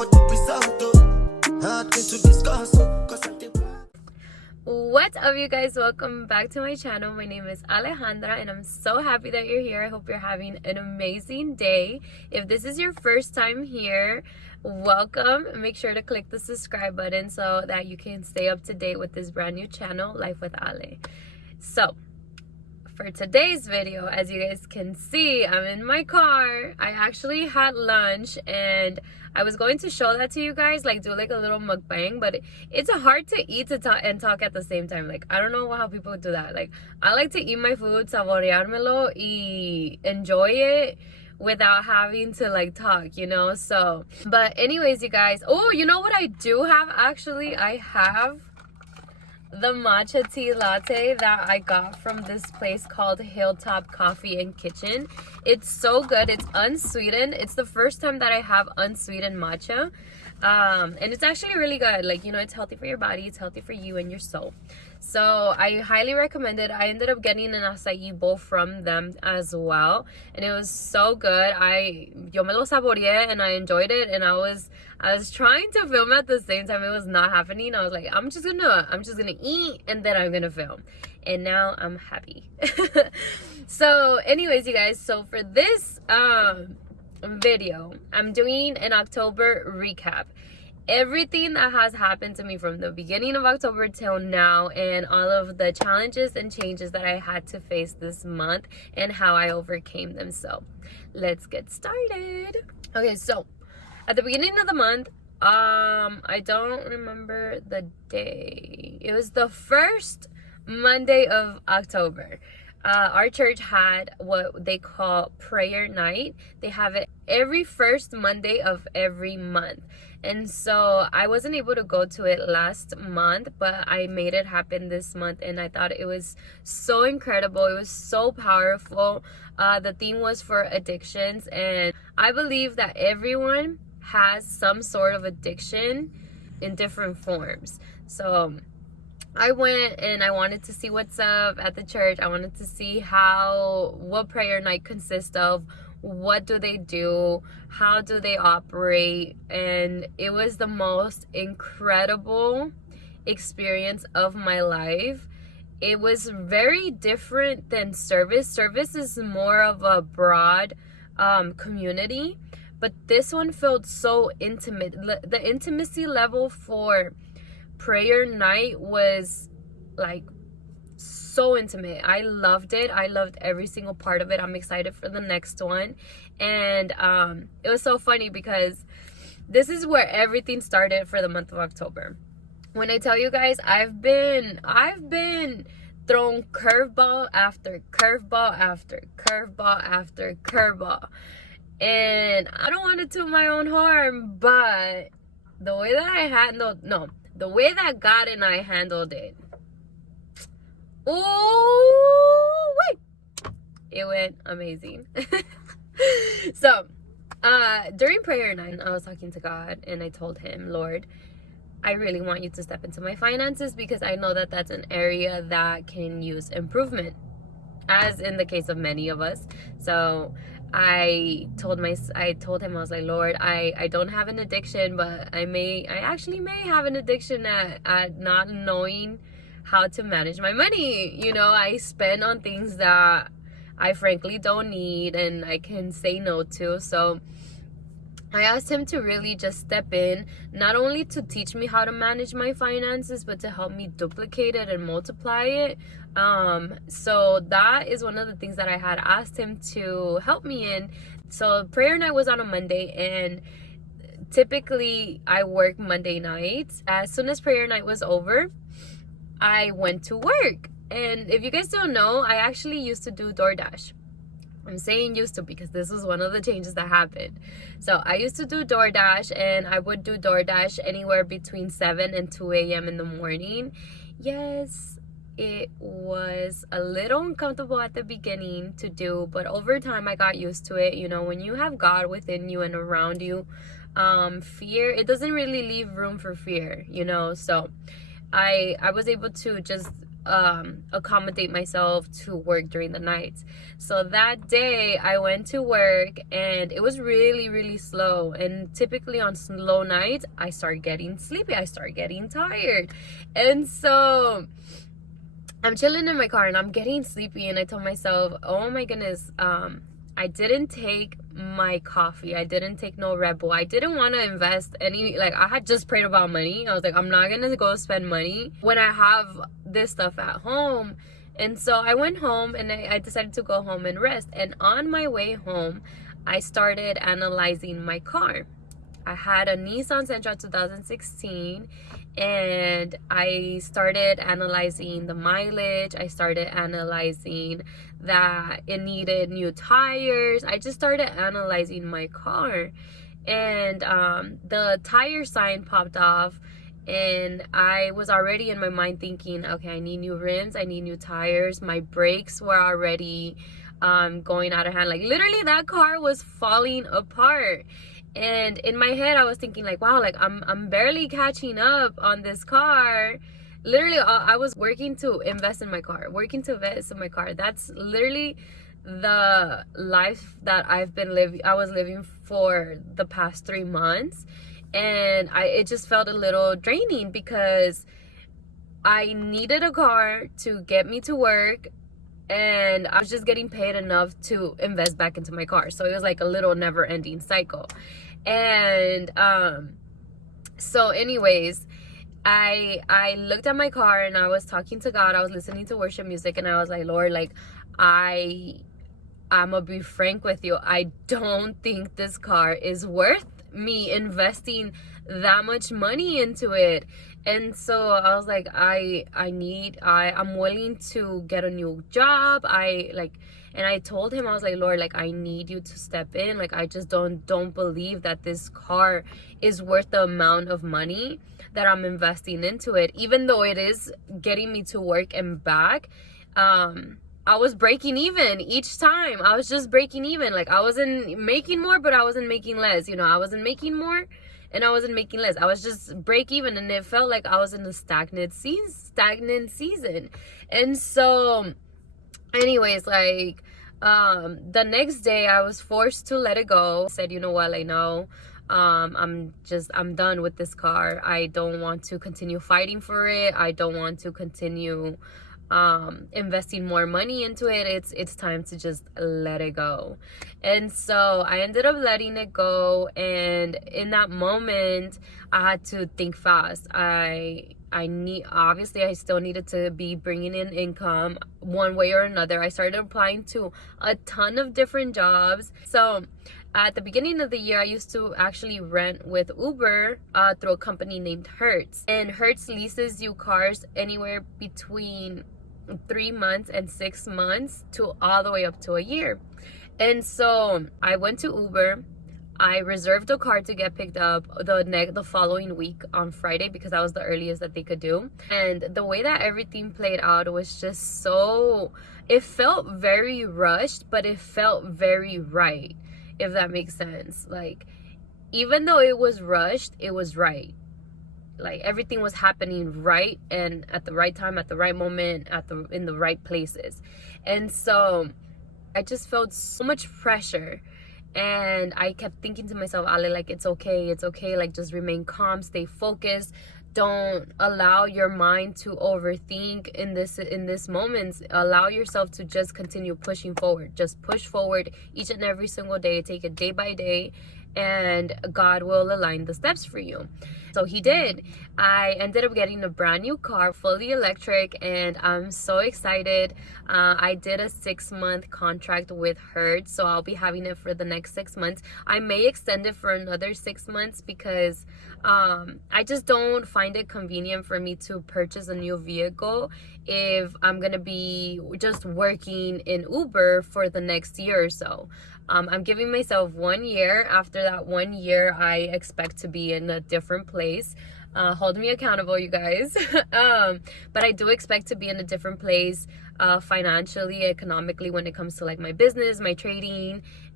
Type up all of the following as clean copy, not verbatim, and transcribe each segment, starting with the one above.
What's up, you guys? Welcome back to my channel. My name is Alejandra and I'm so happy that you're here. I hope you're having an amazing day. If this is your first time here, welcome. Make sure to click the subscribe button so that you can stay up to date with this brand new channel, Life with Ale. So for today's video, as you guys can see, I'm in my car. I actually had lunch and I was going to show that to you guys, like do like a little mukbang, but it's hard to eat and talk at the same time. Like, I don't know how people do that. Like, I like to eat my food, saboreármelo y enjoy it without having to like talk, you know? So, but anyways, you guys, oh, you know what I do have actually? I have the matcha tea latte that I got from this place called Hilltop Coffee and Kitchen. It's so good. It's unsweetened. It's the first time that I have unsweetened matcha. And it's actually really good. Like, you know, it's healthy for your body. It's healthy for you and your soul. So I highly recommend it. I ended up getting an acai bowl from them as well, and it was so good. Yo me lo saboreé and I enjoyed it, and I was trying to film at the same time. It was not happening. I was like, I'm just gonna eat and then I'm gonna film, and now I'm happy. So anyways, you guys, so for this video, I'm doing an October recap. Everything that has happened to me from the beginning of October till now, and all of the challenges and changes that I had to face this month and how I overcame them. So let's get started. Okay, so at the beginning of the month, I don't remember the day. It was the first Monday of October. Our church had what they call prayer night. They have it every first Monday of every month. And so I wasn't able to go to it last month, but I made it happen this month, and I thought it was so incredible. It was so powerful. The theme was for addictions, and I believe that everyone has some sort of addiction in different forms. So I went and I wanted to see what's up at the church. I wanted to see what prayer night consists of. What do they do? How do they operate? And it was the most incredible experience of my life. It was very different than service. Service is more of a broad community, but this one felt so intimate. The intimacy level for prayer night was like so intimate. I loved it. I loved every single part of it. I'm excited for the next one. And it was so funny because this is where everything started for the month of October. When I tell you guys, I've been thrown curveball after curveball after curveball after curveball, and I don't want to toot my own horn, but the way that God and I handled it, oh wait, it went amazing. So during prayer night, I was talking to God and I told him, Lord, I really want you to step into my finances, because I know that that's an area that can use improvement, as in the case of many of us. So I told him, I was like, Lord, I don't have an addiction, but I actually may have an addiction at not knowing how to manage my money. You know, I spend on things that I frankly don't need and I can say no to. So I asked him to really just step in, not only to teach me how to manage my finances, but to help me duplicate it and multiply it. So that is one of the things that I had asked him to help me in. So prayer night was on a Monday, and typically I work Monday nights. As soon as prayer night was over, I went to work. And if you guys don't know, I actually used to do DoorDash. I'm saying used to because this was one of the changes that happened. So I used to do DoorDash, and I would do DoorDash anywhere between 7 and 2 a.m. in the morning. Yes, it was a little uncomfortable at the beginning to do, but over time I got used to it. You know, when you have God within you and around you, fear, it doesn't really leave room for fear, you know. So I was able to just accommodate myself to work during the nights. So that day I went to work and it was really, really slow. And typically on slow nights, I start getting sleepy, I start getting tired. And so I'm chilling in my car and I'm getting sleepy, and I told myself, oh my goodness, I didn't take my coffee, I didn't take no Red Bull, I didn't want to invest any, like, I had just prayed about money. I was like, I'm not gonna go spend money when I have this stuff at home. And so I went home and I decided to go home and rest. And on my way home, I started analyzing my car. I had a Nissan Sentra 2016, and I started analyzing the mileage. I started analyzing that it needed new tires. I just started analyzing my car, and the tire sign popped off, and I was already in my mind thinking, okay, I need new rims, I need new tires. My brakes were already going out of hand. Like, literally that car was falling apart. And in my head I was thinking, like, wow, like I'm barely catching up on this car. Literally I was working to invest in my car, That's literally the life that I was living for the past 3 months. And it just felt a little draining because I needed a car to get me to work, and I was just getting paid enough to invest back into my car. So it was like a little never-ending cycle. And so anyways, I looked at my car and I was talking to God. I was listening to worship music, and I was like, Lord, like, I'm gonna be frank with you, I don't think this car is worth me investing that much money into it. And so I was like, I'm willing to get a new job. And I told him, I was like, Lord, like, I need you to step in. Like, I just don't believe that this car is worth the amount of money that I'm investing into it. Even though it is getting me to work and back, I was breaking even each time. I was just breaking even. Like, I wasn't making more, but I wasn't making less. You know, I wasn't making more and I wasn't making less. I was just break even, and it felt like I was in a stagnant season. And so anyways, like, the next day I was forced to let it go. I said, you know what, like, no, I'm done with this car. I don't want to continue fighting for it. I don't want to continue investing more money into it. It's time to just let it go. And so I ended up letting it go, and in that moment I had to think fast. Obviously I still needed to be bringing in income one way or another. I started applying to a ton of different jobs. So at the beginning of the year, I used to actually rent with Uber through a company named Hertz. And Hertz leases you cars anywhere between 3 months and 6 months to all the way up to a year. And so I went to Uber. I reserved a car to get picked up the following week on Friday, because that was the earliest that they could do. And the way that everything played out was just it felt very rushed, but it felt very right, if that makes sense. Like, even though it was rushed, it was right. Like, everything was happening right, and at the right time, at the right moment, in the right places. And so I just felt so much pressure. And I kept thinking to myself, Ale, like, it's okay, like, just remain calm, stay focused, don't allow your mind to overthink in this moment. Allow yourself to just continue pushing forward. Just push forward each and every single day. Take it day by day, and God will align the steps for you. So he did. I ended up getting a brand new car, fully electric, and I'm so excited. I did a 6-month contract with Hertz, so I'll be having it for the next 6 months. I may extend it for another 6 months because I just don't find it convenient for me to purchase a new vehicle if I'm gonna be just working in Uber for the next year or so. I'm giving myself 1 year. After that 1 year, I expect to be in a different place. Hold me accountable, you guys. But I do expect to be in a different place financially, economically, when it comes to like my business, my trading,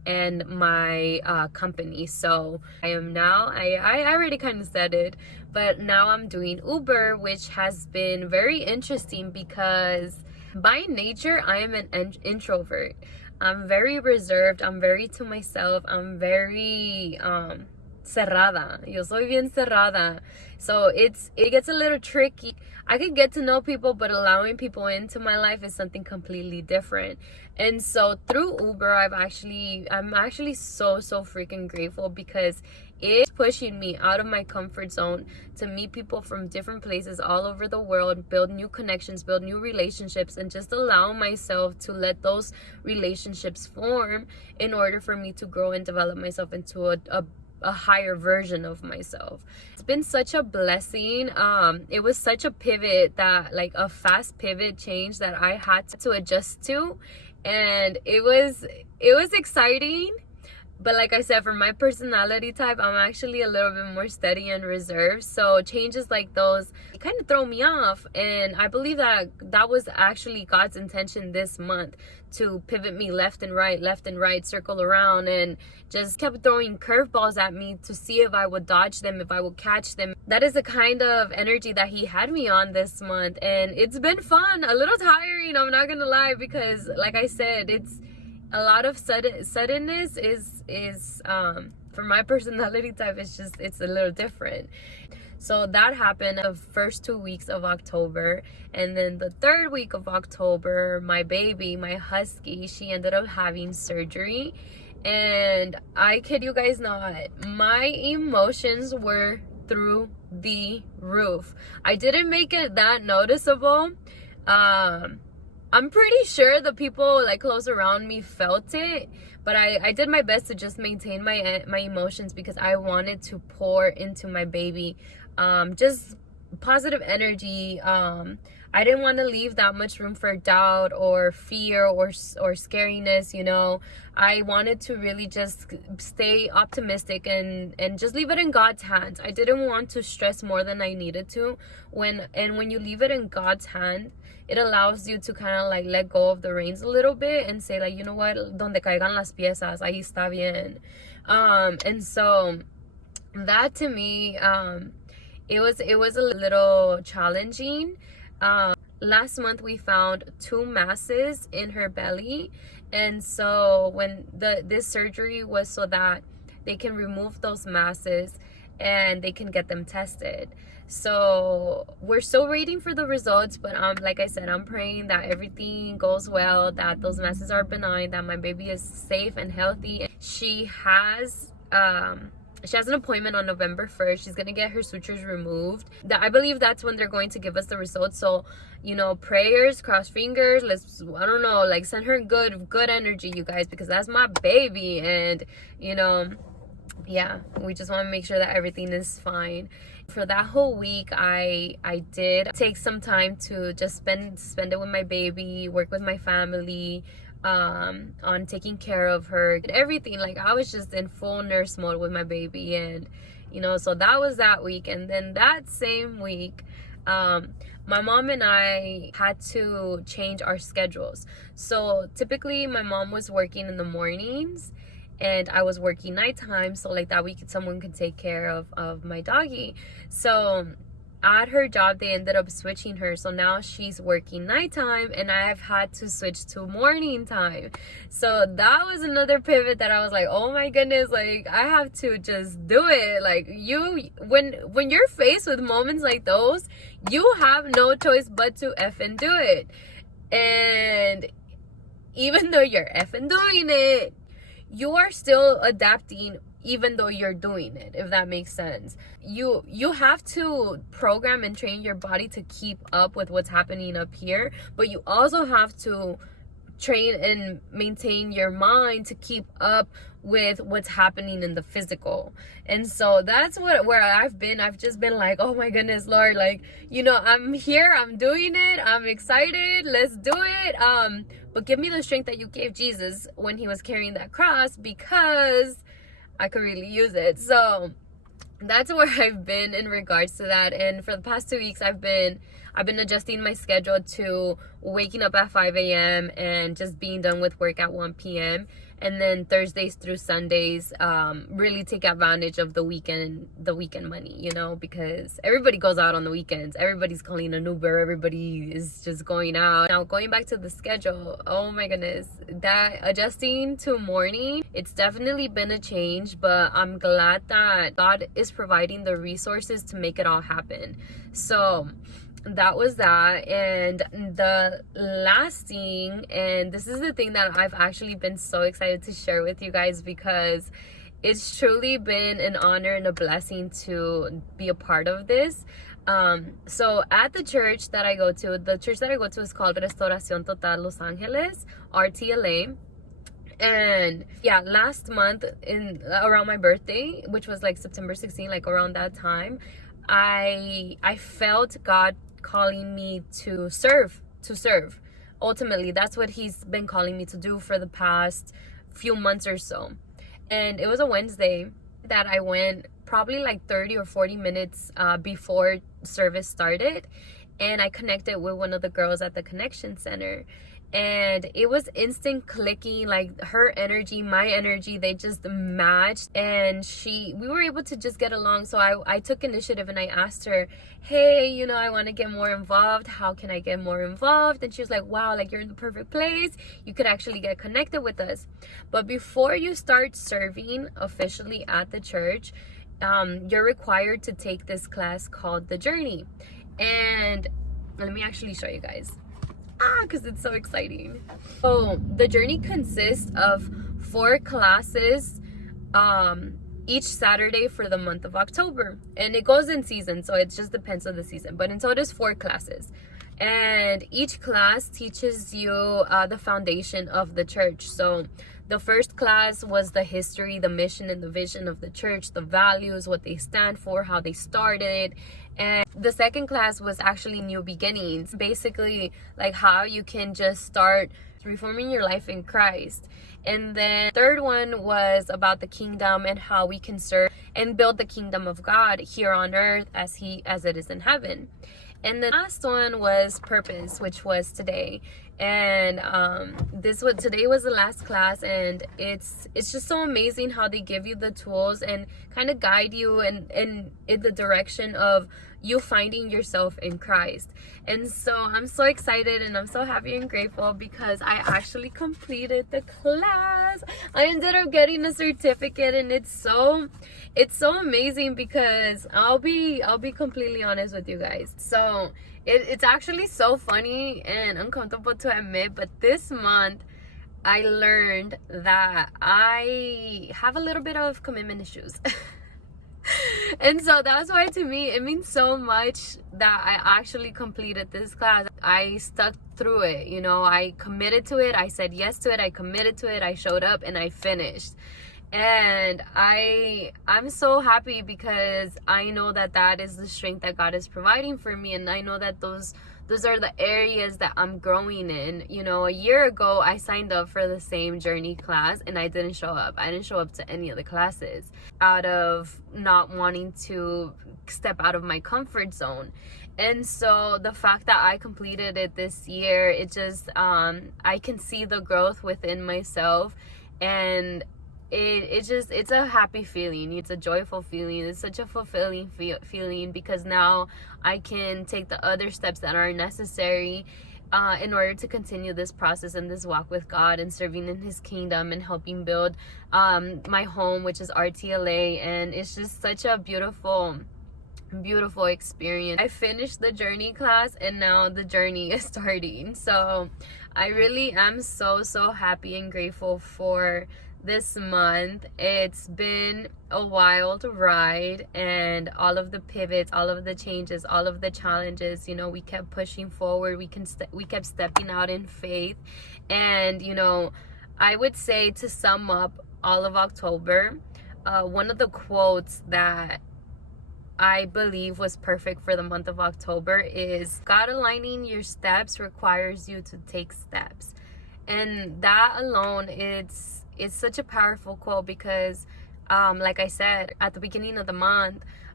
and my company. So I am now, I already kind of said it, but now I'm doing Uber, which has been very interesting because by nature I am an introvert. I'm very reserved, I'm very to myself, I'm very cerrada. Yo soy bien cerrada. So it gets a little tricky. I could get to know people, but allowing people into my life is something completely different. And so through Uber, I'm actually so freaking grateful because it's pushing me out of my comfort zone to meet people from different places all over the world, build new connections, build new relationships, and just allow myself to let those relationships form in order for me to grow and develop myself into a higher version of myself. It's been such a blessing. It was such a pivot, that like a fast pivot change that I had to adjust to, and it was exciting. But like I said, for my personality type, I'm actually a little bit more steady and reserved. So changes like those kind of throw me off. And I believe that that was actually God's intention this month, to pivot me left and right, circle around, and just kept throwing curveballs at me to see if I would dodge them, if I would catch them. That is the kind of energy that he had me on this month. And it's been fun, a little tiring, I'm not gonna lie, because like I said, it's a lot of suddenness is for my personality type, it's a little different. So that happened the first 2 weeks of October, and then the third week of October, my baby, my husky, she ended up having surgery. And I kid you guys not, my emotions were through the roof. I didn't make it that noticeable. I'm pretty sure the people like close around me felt it, but I did my best to just maintain my emotions because I wanted to pour into my baby, just positive energy. I didn't want to leave that much room for doubt or fear or scariness, you know. I wanted to really just stay optimistic and just leave it in God's hands. I didn't want to stress more than I needed to. When you leave it in God's hand, it allows you to kind of like let go of the reins a little bit and say, like, you know what, donde caigan las piezas, ahí está bien. And so that to me, it was a little challenging. Last month we found 2 masses in her belly, and so when this surgery was so that they can remove those masses and they can get them tested. So we're still waiting for the results, but like I said, I'm praying that everything goes well, that those masses are benign, that my baby is safe and healthy. She has an appointment on November 1st. She's gonna get her sutures removed. I believe that's when they're going to give us the results. So, you know, prayers, cross fingers, I don't know, like send her good energy, you guys, because that's my baby. And, you know, yeah, we just want to make sure that everything is fine. For that whole week, I did take some time to just spend it with my baby, work with my family, on taking care of her, everything. Like, I was just in full nurse mode with my baby. And, you know, so that was that week. And then that same week, my mom and I had to change our schedules. So typically my mom was working in the mornings and I was working nighttime, so like that week someone could take care of my doggy. So at her job they ended up switching her, so now she's working nighttime and I've had to switch to morning time. So that was another pivot that I was like, oh my goodness, like I have to just do it. Like, when you're faced with moments like those, you have no choice but to effing do it. And even though you're effing doing it, you are still adapting even though you're doing it, if that makes sense. You have to program and train your body to keep up with what's happening up here, but you also have to train and maintain your mind to keep up with what's happening in the physical. And so that's where I've just been like, oh my goodness, Lord, like, you know, I'm here, I'm doing it, I'm excited, let's do it. But give me the strength that you gave Jesus when he was carrying that cross, because I could really use it. So that's where I've been in regards to that. And for the past 2 weeks, I've been I've been adjusting my schedule to waking up at 5 a.m. and just being done with work at 1 p.m. And then Thursdays through Sundays, really take advantage of the weekend money, you know, because everybody goes out on the weekends. Everybody's calling an Uber. Everybody is just going out. Now, going back to the schedule, oh my goodness, that adjusting to morning, it's definitely been a change, but I'm glad that God is providing the resources to make it all happen. So that was that. And the last thing, and this is the thing that I've actually been so excited to share with you guys, because it's truly been an honor and a blessing to be a part of this. So at the church that I go to, the church that I go to is called Restauración Total Los Angeles, RTLA. And yeah, last month in around my birthday, which was like September 16, like around that time, I felt God calling me to serve. Ultimately, that's what he's been calling me to do for the past few months or so. And it was a Wednesday that I went probably like 30 or 40 minutes before service started, and I connected with one of the girls at the connection center. And it was instant clicking, like her energy, my energy, they just matched. And we were able to just get along. So I took initiative and I asked her, hey, you know, I want to get more involved. How can I get more involved? And she was like, wow, like you're in the perfect place. You could actually get connected with us. But before you start serving officially at the church, you're required to take this class called The Journey. And let me actually show you guys. Because it's so exciting. So the journey consists of 4 classes each Saturday for the month of October, and it goes in season, so it just depends on the season, but in total it's 4 classes. And each class teaches you the foundation of the church. So the first class was the history, the mission, and the vision of the church, the values, what they stand for, how they started. And the second class was actually new beginnings, basically like how you can just start reforming your life in Christ. And then third one was about the kingdom and how we can serve and build the kingdom of God here on earth as it is in heaven. And the last one was purpose, which was today. And today was the last class, and it's just so amazing how they give you the tools and kind of guide you in the direction of you finding yourself in Christ. And so I'm so excited and I'm so happy and grateful because I actually completed the class. I ended up getting a certificate, and it's so amazing because I'll be completely honest with you guys. So it's actually so funny and uncomfortable to admit, but this month I learned that I have a little bit of commitment issues. And so that's why to me it means so much that I actually completed this class. I stuck through it, you know, I committed to it, I said yes to it, I committed to it, I showed up, and I finished. And I'm so happy because I know that is the strength that God is providing for me, and I know that those are the areas that I'm growing in. You know, a year ago I signed up for the same journey class and I didn't show up. I didn't show up to any of the classes out of not wanting to step out of my comfort zone. And so the fact that I completed it this year, it just I can see the growth within myself, and it's a happy feeling, it's a joyful feeling, it's such a fulfilling feeling because now I can take the other steps that are necessary in order to continue this process and this walk with God and serving in his kingdom and helping build my home, which is RTLA. And it's just such a beautiful experience. I finished the journey class and now the journey is starting. So I really am so happy and grateful for this month. It's been a wild ride, and all of the pivots, all of the changes, all of the challenges, you know, we kept pushing forward. We kept stepping out in faith. And you know, I would say, to sum up all of October, one of the quotes that I believe was perfect for the month of October is, God aligning your steps requires you to take steps. And that alone, it's such a powerful quote because like I said at the beginning of the month,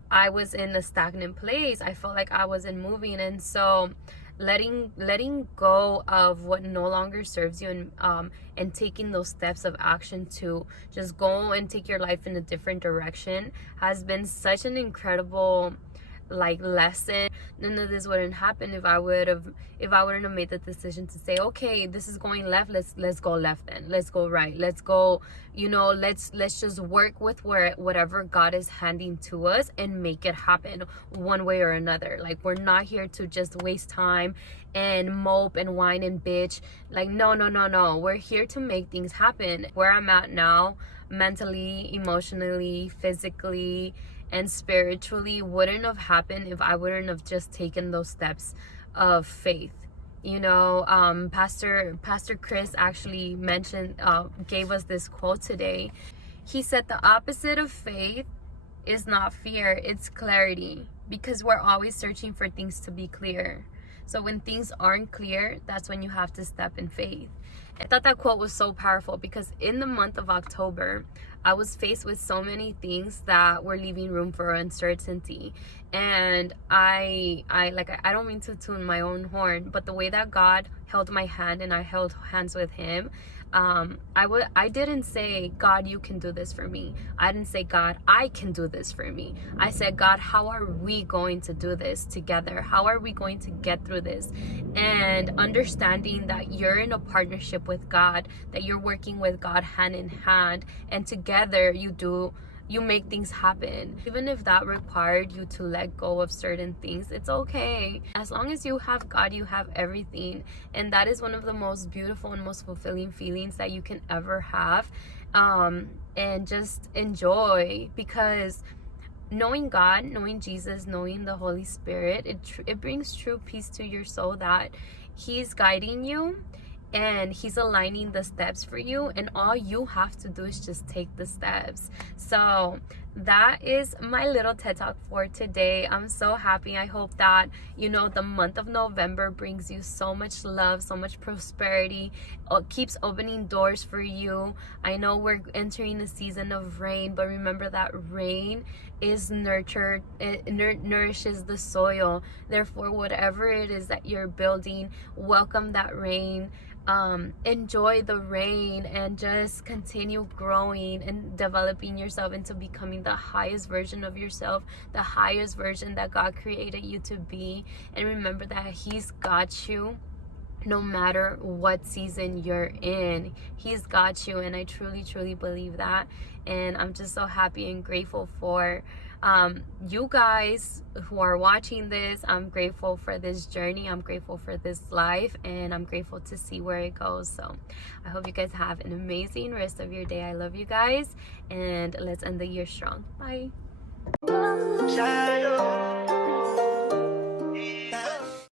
I was in a stagnant place. I felt like I wasn't moving. And so letting go of what no longer serves you, and taking those steps of action to just go and take your life in a different direction has been such an incredible like lesson. None of this wouldn't happen if I wouldn't have made the decision to say, okay, this is going left, let's go left, then let's go right, let's go, let's just work with whatever God is handing to us and make it happen one way or another. Like, we're not here to just waste time and mope and whine and bitch. Like, no, we're here to make things happen. Where I'm at now, mentally, emotionally, physically, and spiritually, wouldn't have happened if I wouldn't have just taken those steps of faith. Pastor Chris actually gave us this quote today. He said the opposite of faith is not fear, it's clarity, because we're always searching for things to be clear. So when things aren't clear, that's when you have to step in faith. I thought that quote was so powerful because in the month of October, I was faced with so many things that were leaving room for uncertainty. And I don't mean to tune my own horn, but the way that God held my hand and I held hands with him, I didn't say, God, you can do this for me. I didn't say, God, I can do this for me. I said, God, how are we going to do this together? How are we going to get through this? And understanding that you're in a partnership with God, that you're working with God hand in hand, and together you make things happen. Even if that required you to let go of certain things, it's okay. As long as you have God, you have everything. And that is one of the most beautiful and most fulfilling feelings that you can ever have. And just enjoy, because knowing God, knowing Jesus, knowing the Holy Spirit, it brings true peace to your soul, that he's guiding you and he's aligning the steps for you, and all you have to do is just take the steps. So that is my little TED Talk for today. I'm so happy. I hope that the month of November brings you so much love, so much prosperity, keeps opening doors for you. I know we're entering a season of rain, but remember that rain is nurtured, it nourishes the soil. Therefore, whatever it is that you're building, welcome that rain. Enjoy the rain and just continue growing and developing yourself into becoming the highest version of yourself, the highest version that God created you to be. And remember that he's got you no matter what season you're in. He's got you, and I truly believe that. And I'm just so happy and grateful for you guys who are watching this. I'm grateful for this journey, I'm grateful for this life, and I'm grateful to see where it goes. So I hope you guys have an amazing rest of your day. I love you guys, and let's end the year strong. Bye.